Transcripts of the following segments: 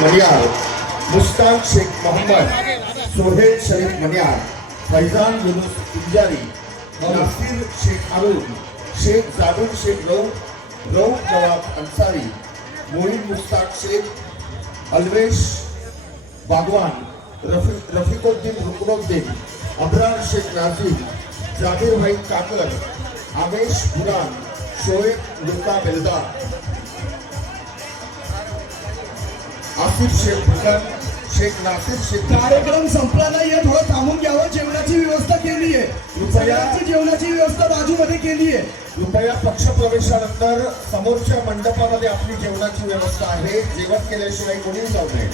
मनियार मुस्ताक शेख मोहम्मद सोहेल शरीफ मनियार फैजान युनुस इंजारी नासिर शेख अरुण शेख जादून शेख रऊ रऊ नवाब अन्सारी मोहिम मुस्ताक शेख अलवेश बागवान रफी रफिकोद्दीन रुकनोद्दीन अब्रार शेख नाझीर जाबीर भाई काकर आमेश बुरान शोएब लुका बेलदार आसिफ शेख भगन शेख नासिर शेख कार्यक्रम संपला नाहीये थोडं थांबून घ्यावं. जेवणाची व्यवस्था केली आहे. कृपया- सगळ्यांची जेवणाची व्यवस्था बाजूमध्ये केली आहे. कृपया पक्षप्रवेशानंतर समोरच्या मंडपामध्ये आपली जेवणाची व्यवस्था आहे. जेवण केल्याशिवाय कोणीही जाऊ नये.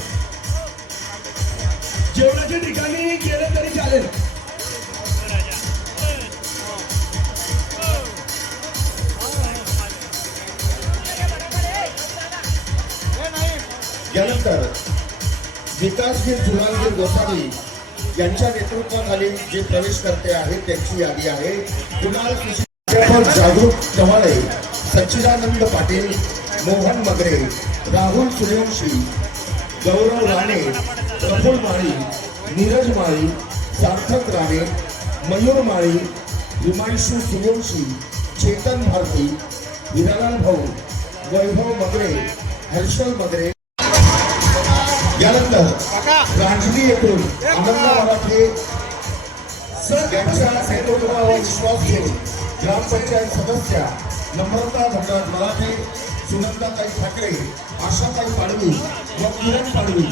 जेवणाच्या ठिकाणी गेलं तरी चालेल. मिनिस्टर विकासगीर जुलालगीर गोसावी यांच्या नेतृत्वाखाली जे प्रवेश करते आहेत त्यांची यादी आहे. कुणाल सुशील जागरूक चव्हाळे सच्चिदानंद पाटील मोहन मगरे राहुल सूर्यवंशी गौरव राणे प्रफुल माळी नीरज माळी सार्थक राणे मयूर माळी हिमांशू सूर्यवंशी चेतन भारती हिरालाल भाऊ वैभव मगरे हर्षल मगरे यानंतर रांजली येथून आनंद मराठे यांच्या नेतृत्वावर विश्वास घेऊन ग्रामपंचायत सदस्या नम्रता धनराज मराठे सुनंदाताई ठाकरे आशाताई पाडवी व किरण पाडवी